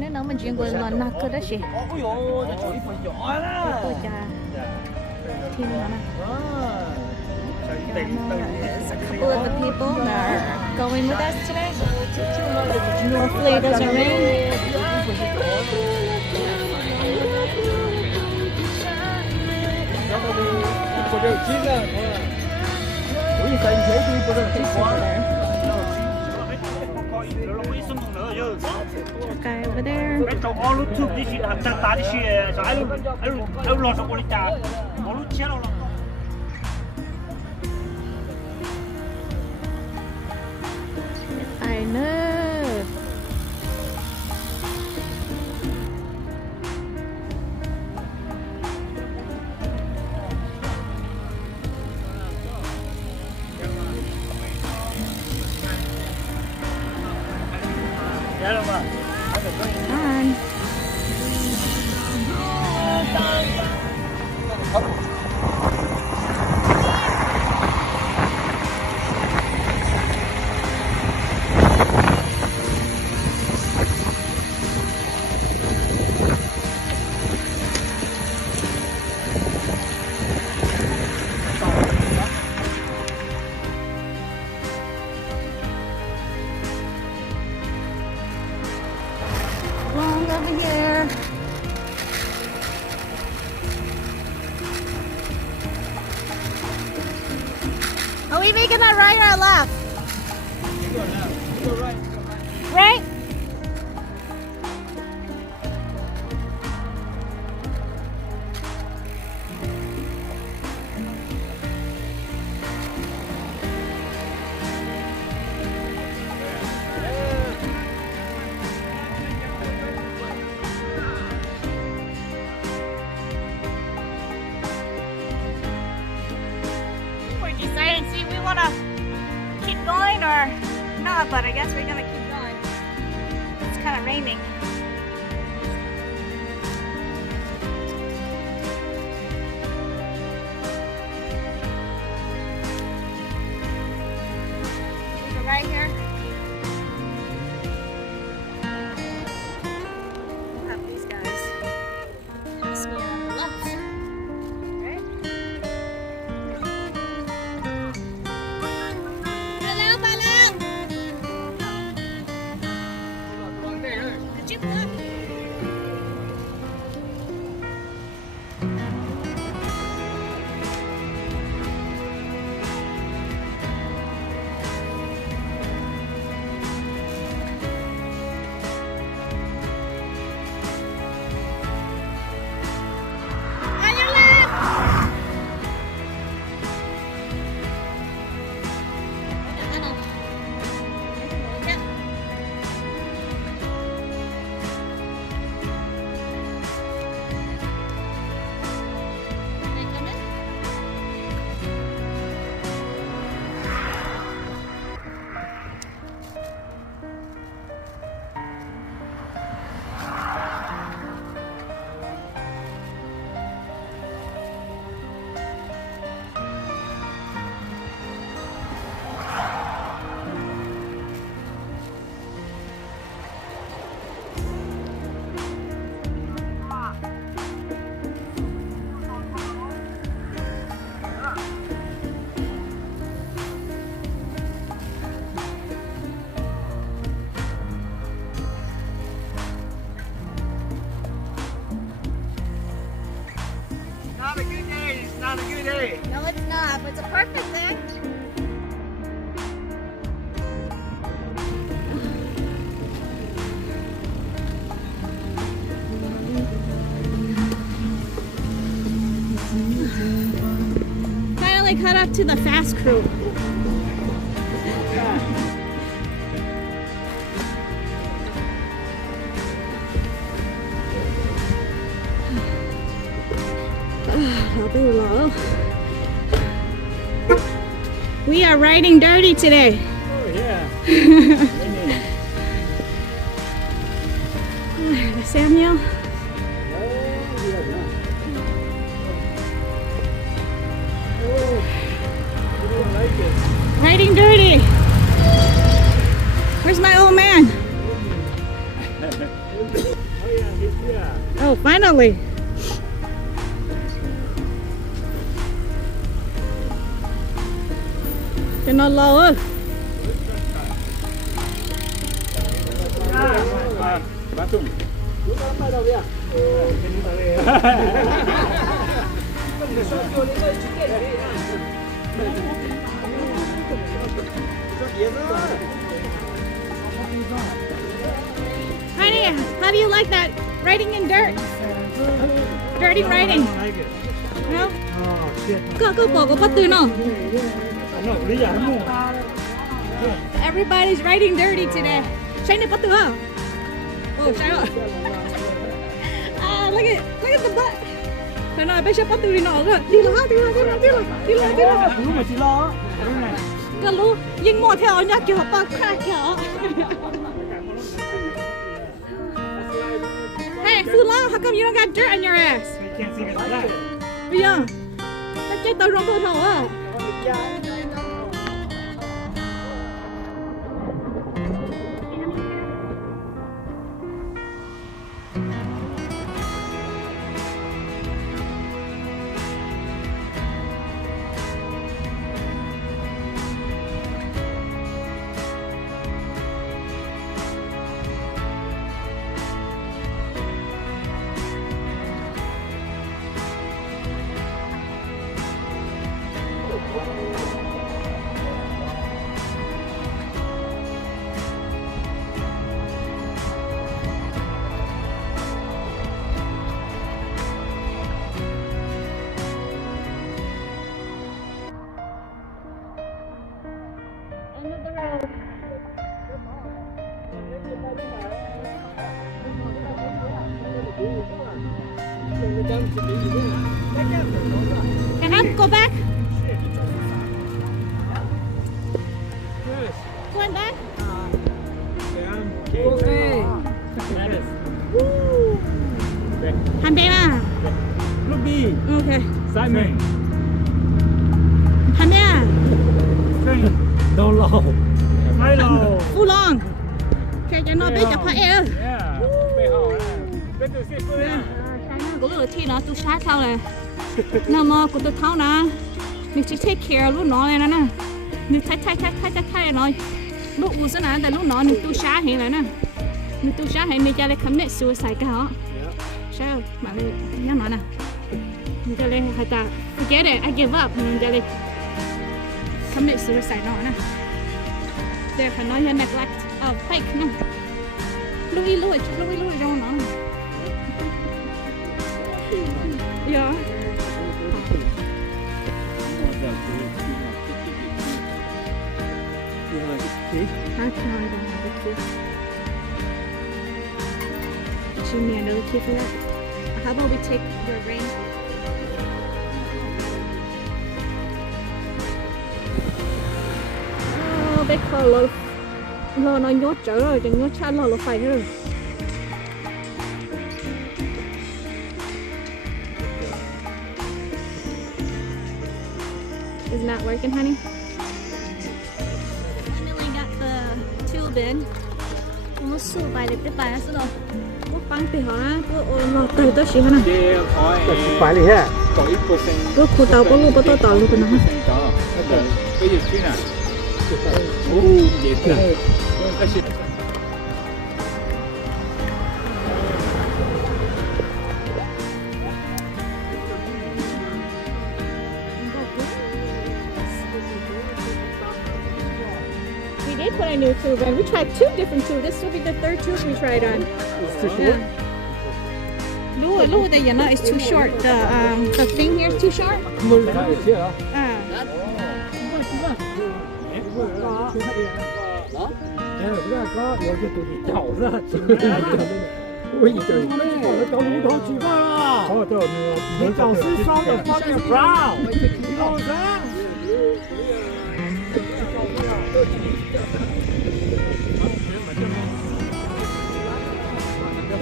Nếu nấu mình chuyển qua là nạc cơ đó chị. Tôi chà. Thiên mà nè. There's a couple of the people that are going with us today. Hopefully it doesn't rain. Okay, over there. I know. Long over here. Are we making that right or left? Go left. Go right. Right? We're deciding, see, we want to keep going or not, but I guess we're going to keep going. It's kind of raining. We go right here. We'll have these guys pass me on the left. Right? Not a good day. It's not a good day. No, it's not, but it's a perfect day. Finally caught up to the fast crew. We are riding dirty today. Oh yeah. Samuel. Riding dirty. Where's my old man? finally. Cho nó lâu á. Honey, how do you like that? Writing in dirt? Dirty writing? No? Có bỏ có bắt từ nào? Everybody's writing dirty today. Shane bắt từ không? Oh, Shane. Look at the butt. Thôi nói bây giờ bắt từ đi nào rồi. Đi lo. Cái lú, nhưng mua theo nhá kiểu bao khai kiểu. Hey, Fula, how come you don't got dirt on your ass? You can't see it's black. Yeah. That's just the wrong photo. Can I go back? Going back? Okay. Hành bé à? Lúc đi. Okay. Sai mình. Hành bé à? Đâu lâu. Sai lâu. Phu long. Okay, cho nó biết chập phải Yeah. Bé hậu nè. Bé tự xếp quên. Cũng được thì nó tu sát sau này. Nó mà cũng tu tháo nè. Mình chỉ take care lúc nó này nè. Mình thay nó. Lúc u sẽ nè,แต่lúc nó mình tu sát hiện lại nè. Mình tu sát hiện mìnhจะเลย commit suicide cả hả? Sao? Mà mình nhớ nó nè. Mìnhจะเลยhay ta forget it, I give up. Mìnhจะเลย commit suicide nó nè. Để phải nói là neglect, fake nè. Lui trong nó. Yeah. Should me another key for that? How about we take your ring? Oh, bé khờ lo nó nhốt trở rồi, đừng nhốt cha lo phải rồi. Is not working, honey? Finally got the tube in. Nó sụp bài được cái bài nó rồi. Có băng thì hả? Có nó từ tới xí hả nè? Phải đi ha. Có khu tàu có luôn có tàu tàu luôn cái nó. Cái gì chứ nè? Vậy nè. Put a new tube and we tried 2 different tubes. This will be the 3rd tube we tried on. It's too short. Look, you know, it's too short. The thing here is too short.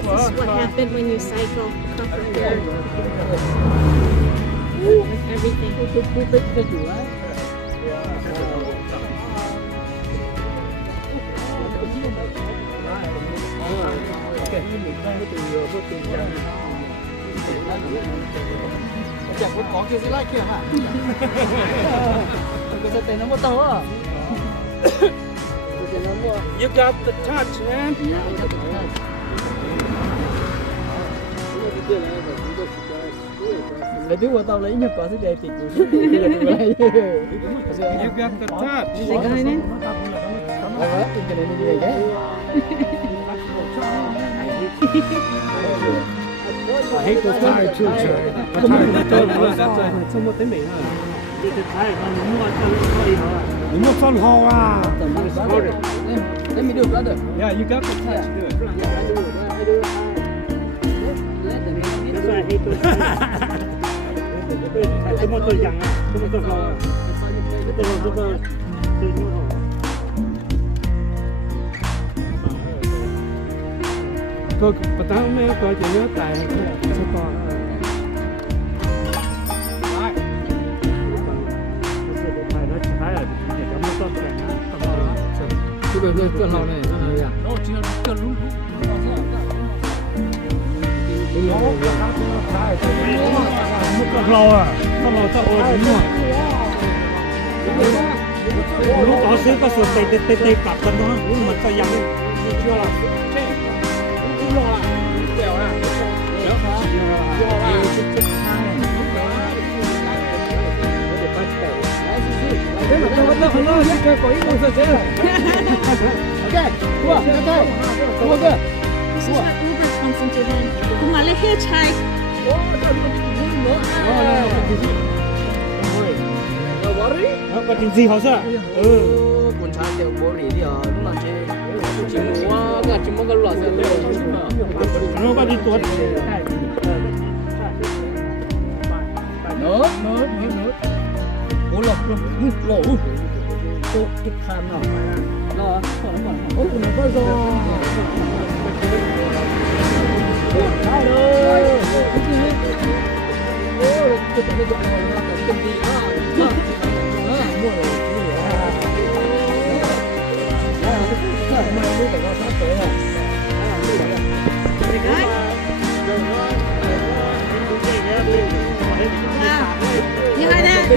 This is what happened when you cycle. Comfort everything. Chả có cái gì lại kia mà. Cái gì tên nó một tàu à? You got the touch, man. Lấy thứ của tao lấy nhập có sức đẹp thì You got the touch. Gì cái này? Cái này đi cái. I hate those tire too, You must on how Let me do it, brother. Yeah, you got the touch. Do it. That's why I hate those tires. Cái motor dặn á, cái motor lâu á. Thôi, bà tao mẹ coi cho nhớ tài số to. Cái lâu này nó là nó chỉ là cái lú Mất lâu à, mất lâu tao ơi đúng rồi. Lúc đó xứ có sự tê cặpกันđó, lúc mà tao dặn chưa là. This is what Uber comes into then. Cũng mà lấy hitchhike. Nó có chuyện gì hả sao? Buồn chán kiểu bố lý đi lúc nào chơi chỉ mua cái loại xe Nó có đi tuột. Nữa bố lọc lỗ cô cái khăn nào lo ôi nó bao giờ hai rồi ôi cái gì như hai đa như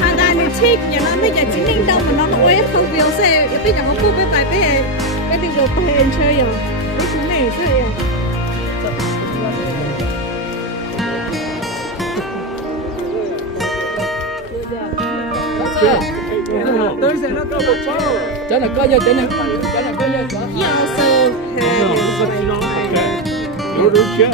hai đa như thích nhà nó bây giờ chứng minh đâu mà nó có quét không biểu xe bây giờ nó phụ với bài cái điều đầu tiên chơi rồi cái chúng này chơi rồi Cho là coi như cho là coi như yeah so Nó đúng chưa?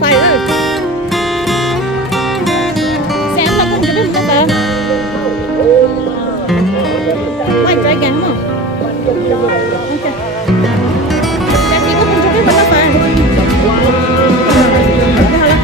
Phải rồi. Xem là con cái bên đó quay trái gắn mà. Ok. Cái gì cũng không cho biết mà nó phải. Đó là.